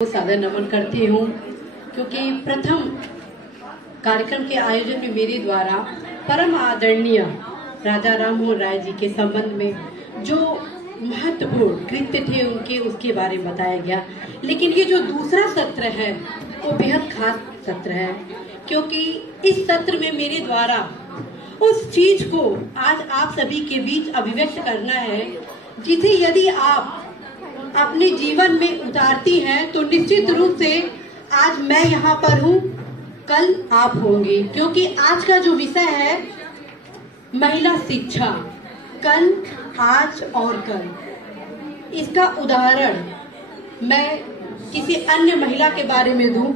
सादर नमन करती हूँ क्योंकि प्रथम कार्यक्रम के आयोजन में मेरे द्वारा परम आदरणीय राजा राममोहन राय जी के संबंध में जो महत्वपूर्ण कृत्य थे उनके उसके बारे में बताया गया। लेकिन ये जो दूसरा सत्र है वो बेहद खास सत्र है क्योंकि इस सत्र में मेरे द्वारा उस चीज को आज आप सभी के बीच अभिव्यक्त करना है जिसे यदि आप अपने जीवन में उतारती हैं तो निश्चित रूप से आज मैं यहाँ पर हूँ, कल आप होंगे। क्योंकि आज का जो विषय है महिला शिक्षा, कल, आज और कल, इसका उदाहरण मैं किसी अन्य महिला के बारे में दूं।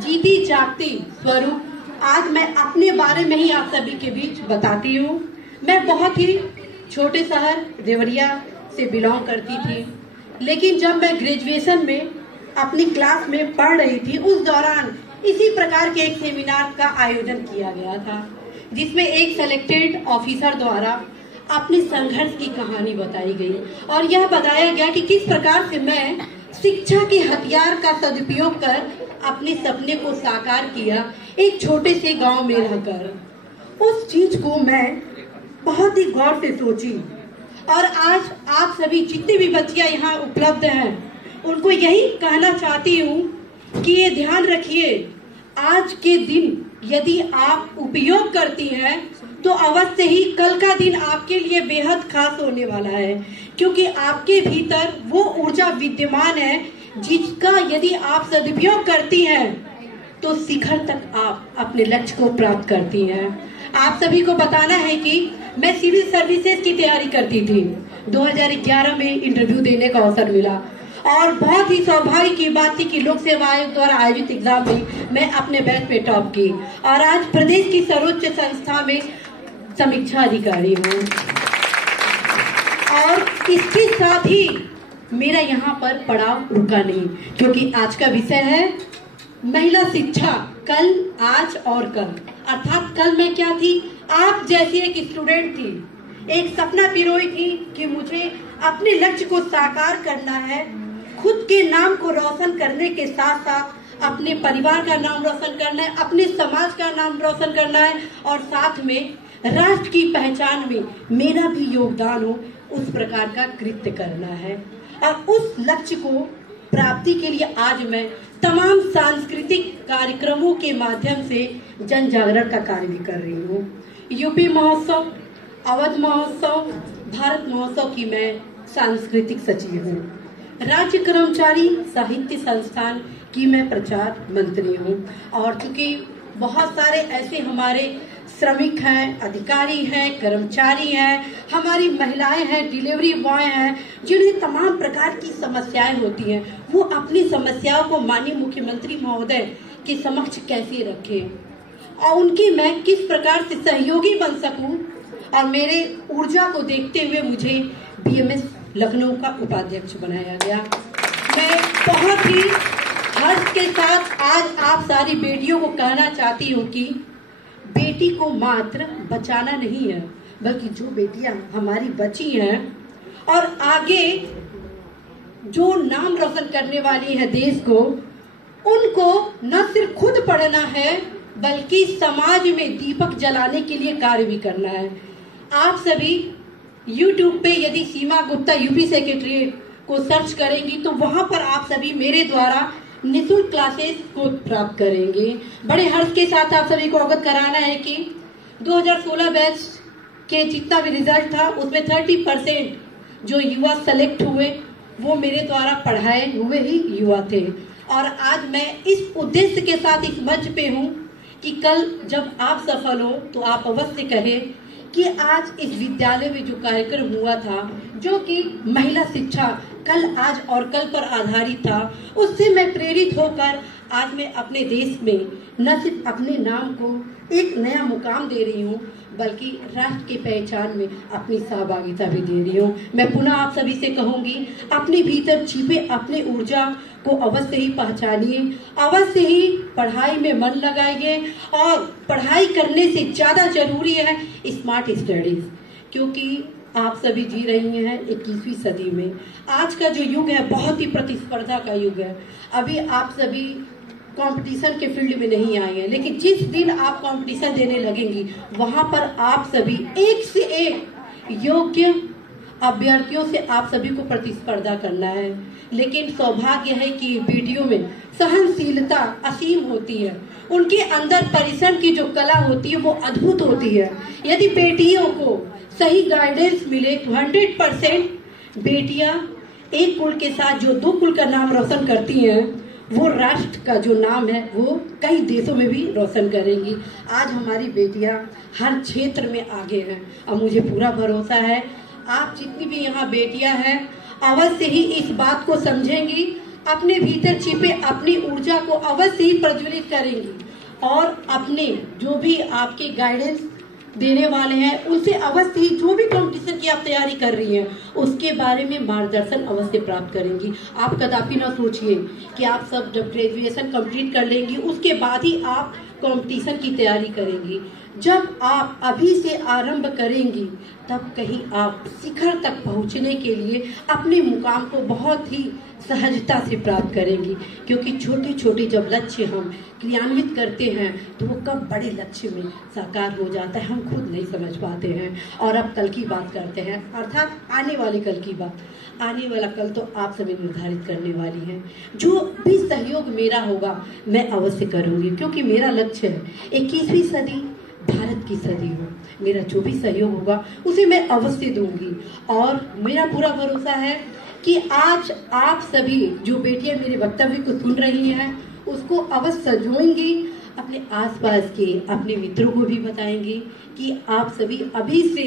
जीती जागती स्वरूप आज मैं अपने बारे में ही आप सभी के बीच बताती हूँ। मैं बहुत ही छोटे शहर देवरिया से बिलोंग करती थी, लेकिन जब मैं ग्रेजुएशन में अपनी क्लास में पढ़ रही थी उस दौरान इसी प्रकार के एक सेमिनार का आयोजन किया गया था जिसमें एक सिलेक्टेड ऑफिसर द्वारा अपने संघर्ष की कहानी बताई गई और यह बताया गया कि किस प्रकार से मैं शिक्षा के हथियार का सदुपयोग कर अपने सपने को साकार किया एक छोटे से गांव में रहकर। उस चीज को मैं बहुत ही गौर से सोची और आज आप सभी जितने भी बच्चियां यहाँ उपलब्ध हैं उनको यही कहना चाहती हूँ कि ये ध्यान रखिए, आज के दिन यदि आप उपयोग करती हैं तो अवश्य ही कल का दिन आपके लिए बेहद खास होने वाला है क्योंकि आपके भीतर वो ऊर्जा विद्यमान है जिसका यदि आप सदुपयोग करती हैं तो शिखर तक आप अपने लक्ष्य को प्राप्त करती हैं। आप सभी को बताना है कि मैं सिविल सर्विसेज की तैयारी करती थी। 2011 में इंटरव्यू देने का अवसर मिला और बहुत ही सौभाग्य की बात थी कि लोक सेवा आयोग द्वारा आयोजित एग्जाम में मैं अपने बैच में टॉप की और आज प्रदेश की सर्वोच्च संस्था में समीक्षा अधिकारी हूँ। और इसके साथ ही मेरा यहाँ पर पड़ाव रुका नहीं क्योंकि आज का विषय है महिला शिक्षा, कल, आज और कल। अर्थात कल मैं क्या थी, आप जैसी एक स्टूडेंट थी, एक सपना पिरोई थी कि मुझे अपने लक्ष्य को साकार करना है, खुद के नाम को रोशन करने के साथ साथ अपने परिवार का नाम रोशन करना है, अपने समाज का नाम रोशन करना है और साथ में राष्ट्र की पहचान में मेरा भी योगदान हो, उस प्रकार का कृत्य करना है। और उस लक्ष्य को प्राप्ति के लिए आज मैं तमाम सांस्कृतिक कार्यक्रमों के माध्यम से जन जागरण का कार्य भी कर रही हूँ। यूपी महोत्सव, अवध महोत्सव, भारत महोत्सव की मैं सांस्कृतिक सचिव हूँ। राज्य कर्मचारी साहित्य संस्थान की मैं प्रचार मंत्री हूँ। और चूंकि बहुत सारे ऐसे हमारे श्रमिक हैं, अधिकारी हैं, कर्मचारी हैं, हमारी महिलाएं हैं, डिलीवरी बॉय हैं, जिन्हें तमाम प्रकार की समस्याएं होती हैं, वो अपनी समस्याओं को माननीय मुख्यमंत्री महोदय के समक्ष कैसे रखें और उनकी मैं किस प्रकार से सहयोगी बन सकूं। और मेरे ऊर्जा को देखते हुए मुझे बीएमएस लखनऊ का उपाध्यक्ष बनाया गया। मैं बहुत ही हर्ष के साथ आज आप सारी बेटियों को कहना चाहती हूँ कि बेटी को मात्र बचाना नहीं है, बल्कि जो बेटियां हमारी बची हैं और आगे जो नाम रोशन करने वाली है देश को, उनको न सिर्फ खुद पढ़ना है बल्कि समाज में दीपक जलाने के लिए कार्य भी करना है। आप सभी YouTube पे यदि सीमा गुप्ता यूपी सेक्रेटरीट को सर्च करेंगी तो वहां पर आप सभी मेरे द्वारा निःशुल्क क्लासेस को प्राप्त करेंगे। बड़े हर्ष के साथ आप सभी को अवगत कराना है कि 2016 बैच के जितना भी रिजल्ट था उसमें 30% जो युवा सेलेक्ट हुए वो मेरे द्वारा पढ़ाए हुए ही युवा थे। और आज मैं इस उद्देश्य के साथ इस मंच पे हूँ कि कल जब आप सफल हो तो आप अवश्य कहें कि आज इस विद्यालय में जो कार्यक्रम हुआ था जो कि महिला शिक्षा कल, आज और कल पर आधारित था, उससे मैं प्रेरित होकर आज मैं अपने देश में न सिर्फ अपने नाम को एक नया मुकाम दे रही हूँ बल्कि राष्ट्र की पहचान में अपनी सहभागिता भी दे रही हूँ। मैं पुनः आप सभी से कहूंगी, अपने भीतर छिपे अपने ऊर्जा को अवश्य ही पहचानिए, अवश्य ही पढ़ाई में मन लगाइए और पढ़ाई करने से ज्यादा जरूरी है स्मार्ट स्टडीज, क्योंकि आप सभी जी रही हैं 21वीं सदी में। आज का जो युग है बहुत ही प्रतिस्पर्धा का युग है। अभी आप सभी कंपटीशन के फील्ड में नहीं आए हैं, लेकिन जिस दिन आप कंपटीशन देने लगेंगी वहां पर आप सभी एक से एक योग्य अभ्यर्थियों से आप सभी को प्रतिस्पर्धा करना है। लेकिन सौभाग्य है कि बेटियों में सहनशीलता असीम होती है, उनके अंदर परिश्रम की जो कला होती है वो अद्भुत होती है। यदि बेटियों को सही गाइडेंस मिले तो 100% बेटियां एक कुल के साथ जो 2 कुल का नाम रोशन करती हैं, वो राष्ट्र का जो नाम है वो कई देशों में भी रोशन करेंगी। आज हमारी बेटियां हर क्षेत्र में आगे हैं और मुझे पूरा भरोसा है आप जितनी भी यहाँ बेटियां हैं अवश्य ही इस बात को समझेंगी, अपने भीतर छिपे अपनी ऊर्जा को अवश्य ही प्रज्वलित करेंगी और अपने जो भी आपके गाइडेंस देने वाले हैं उनसे अवश्य ही जो भी कंपटीशन की आप तैयारी कर रही हैं उसके बारे में मार्गदर्शन अवश्य प्राप्त करेंगी। आप कदापि ना सोचिए कि आप सब जब ग्रेजुएशन कंप्लीट कर लेंगी उसके बाद ही आप कंपटीशन की तैयारी करेंगी। जब आप अभी से आरंभ करेंगी तब कहीं आप शिखर तक पहुंचने के लिए अपने मुकाम को बहुत ही सहजता से प्राप्त करेंगी, क्योंकि छोटे छोटे जब लक्ष्य हम क्रियान्वित करते हैं तो वो कब बड़े लक्ष्य में साकार हो जाता है हम खुद नहीं समझ पाते हैं। और अब कल की बात करते हैं, अर्थात आने वाले कल की बात। आने वाला कल तो आप सभी निर्धारित करने वाली हैं। जो भी सहयोग मेरा होगा मैं अवश्य करूंगी, क्योंकि मेरा लक्ष्य है 21वीं सदी भारत की सदी हो। मेरा जो भी सहयोग होगा उसे मैं अवश्य दूंगी और मेरा पूरा भरोसा है कि आज आप सभी जो बेटियां मेरे वक्तव्य को सुन रही हैं उसको अवश्य सजोएंगी, अपने आसपास के अपने मित्रों को भी बताएंगी कि आप सभी अभी से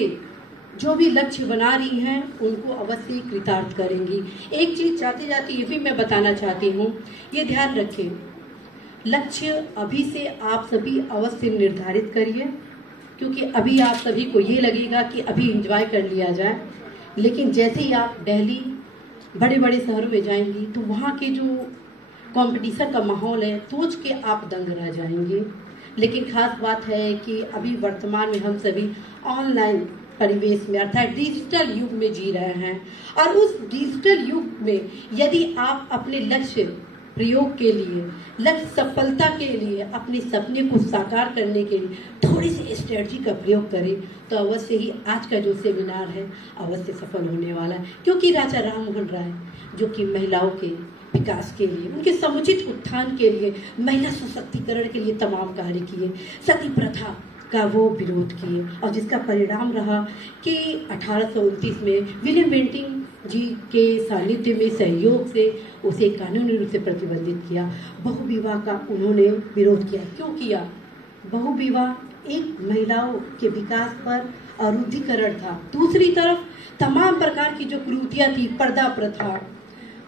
जो भी लक्ष्य बना रही हैं उनको अवश्य कृतार्थ करेंगी। एक चीज जाते जाते ये भी मैं बताना चाहती हूँ, ये ध्यान रखें, लक्ष्य अभी से आप सभी अवश्य निर्धारित करिए, क्योंकि अभी आप सभी को ये लगेगा कि अभी एंजॉय कर लिया जाए, लेकिन जैसे ही आप दिल्ली बड़े बड़े शहरों में जाएंगी तो वहाँ के जो कंपटीशन का माहौल है सोच के आप दंग रह जाएंगे। लेकिन खास बात है कि अभी वर्तमान में हम सभी ऑनलाइन परिवेश में अर्थात डिजिटल युग में जी रहे हैं और उस डिजिटल युग में यदि आप अपने लक्ष्य प्रयोग के लिए, लक्ष्य सफलता के लिए, अपने सपने को साकार करने के लिए थोड़ी सी स्ट्रेटजी का प्रयोग करें तो अवश्य ही आज का जो सेमिनार है अवश्य सफल होने वाला है। क्योंकि राजा राम मोहन राय जो कि महिलाओं के विकास के लिए, उनके समुचित उत्थान के लिए, महिला सशक्तिकरण के लिए तमाम कार्य किए, सती प्रथा का वो विरोध किए और जिसका परिणाम रहा कि 1829 में विलियम बेंटिंग जी के सानिध्य में सहयोग से उसे कानूनी रूप से प्रतिबंधित किया। बहुविवाह का उन्होंने विरोध किया। क्यों किया? बहुविवाह एक महिलाओं के विकास पर अरुद्धीकरण था। दूसरी तरफ तमाम प्रकार की जो कुरीतियां थी, पर्दा प्रथा,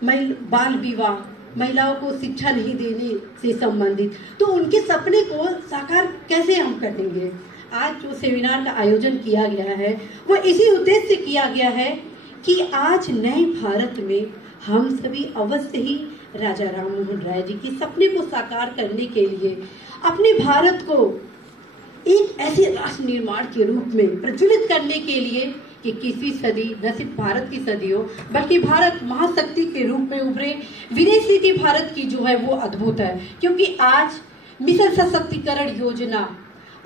बाल विवाह, महिलाओं को शिक्षा नहीं देने से संबंधित, तो उनके सपने को साकार कैसे हम करेंगे। आज जो सेमिनार का आयोजन किया गया है वो इसी उद्देश्य से किया गया है कि आज नए भारत में हम सभी अवश्य ही राजा राम मोहन राय जी के सपने को साकार करने के लिए अपने भारत को एक ऐसे राष्ट्र निर्माण के रूप में प्रज्वलित करने के लिए कि 21वीं सदी न सिर्फ भारत की सदी हो बल्कि भारत महाशक्ति के रूप में उभरे। विदेश नीति भारत की जो है वो अद्भुत है, क्योंकि आज मिशन सशक्तिकरण योजना,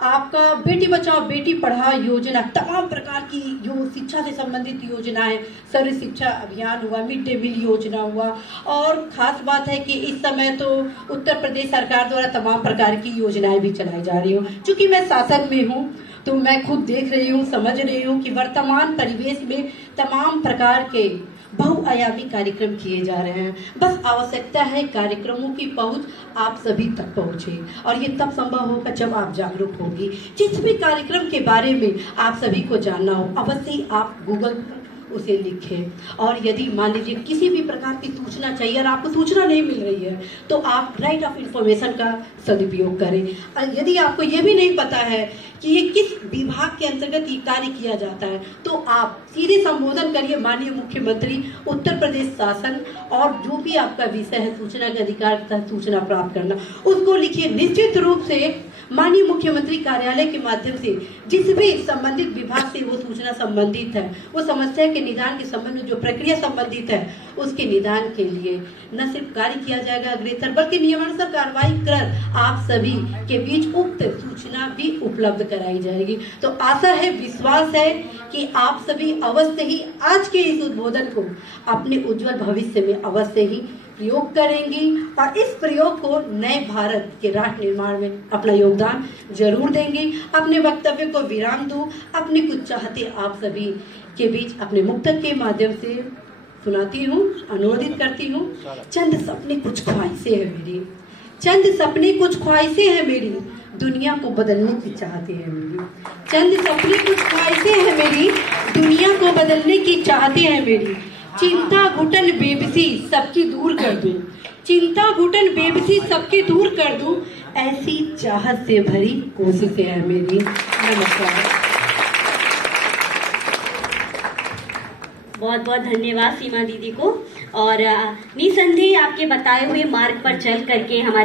आपका बेटी बचाओ बेटी पढ़ाओ योजना, तमाम प्रकार की जो शिक्षा से संबंधित योजनाएं, सर्व शिक्षा अभियान हुआ, मिड डे मील योजना हुआ, और खास बात है कि इस समय तो उत्तर प्रदेश सरकार द्वारा तमाम प्रकार की योजनाएं भी चलाई जा रही हूँ। चूंकि मैं शासन में हूँ तो मैं खुद देख रही हूँ, समझ रही हूँ कि वर्तमान परिवेश में तमाम प्रकार के बहुआयामी कार्यक्रम किए जा रहे हैं। बस आवश्यकता है कार्यक्रमों की पहुंच आप सभी तक पहुंचे, और ये तब संभव होगा जब आप जागरूक होंगी। जिस भी कार्यक्रम के बारे में आप सभी को जानना हो अवश्य ही आप गूगल पर उसे लिखें, और यदि मान लीजिए किसी भी प्रकार की सूचना चाहिए और आपको सूचना नहीं मिल रही है तो आप राइट ऑफ इंफॉर्मेशन का सदुपयोग करें। और यदि आपको ये भी नहीं पता है कि ये किस विभाग के अंतर्गत ये कार्य किया जाता है तो आप सीधे संबोधन करिए माननीय मुख्यमंत्री, उत्तर प्रदेश शासन, और जो भी आपका विषय है सूचना के अधिकार तथा सूचना प्राप्त करना, उसको लिखिए। निश्चित रूप से माननीय मुख्यमंत्री कार्यालय के माध्यम से जिस भी संबंधित विभाग से वो सूचना संबंधित है, वो समस्या के निदान के संबंध में जो प्रक्रिया संबंधित है, उसके निदान के लिए न सिर्फ कार्य किया जाएगा अग्रेसर, बल्कि नियमानुसार कार्रवाई कर आप सभी के बीच उक्त सूचना भी उपलब्ध कराई जाएगी। तो आशा है, विश्वास है कि आप सभी अवश्य ही आज के इस उद्बोधन को अपने उज्जवल भविष्य में अवश्य ही प्रयोग करेंगी और इस प्रयोग को नए भारत के राष्ट्र निर्माण में अपना योगदान जरूर देंगी। अपने वक्तव्य को विराम दूं, अपने कुछ चाहते आप सभी के बीच अपने मुक्तक के माध्यम से सुनाती हूँ, अनुवादित करती हूँ। चंद सपने कुछ ख्वाहिशें हैं मेरी, चंद सपने कुछ ख्वाहिशें हैं मेरी, दुनिया को बदलने की चाहते हैं मेरी। चंद सपने कुछ ख्वाहिशें हैं मेरी, दुनिया को बदलने की चाहते हैं मेरी। चिंता घुटन बेबसी सबकी दूर कर दूं, चिंता घुटन बेबसी सबकी दूर कर दूं, ऐसी चाहत से भरी कोशिशें हैं मेरी। नमस्कार। बहुत बहुत धन्यवाद सीमा दीदी को। और निसंदेह आपके बताए हुए मार्ग पर चल करके हमारे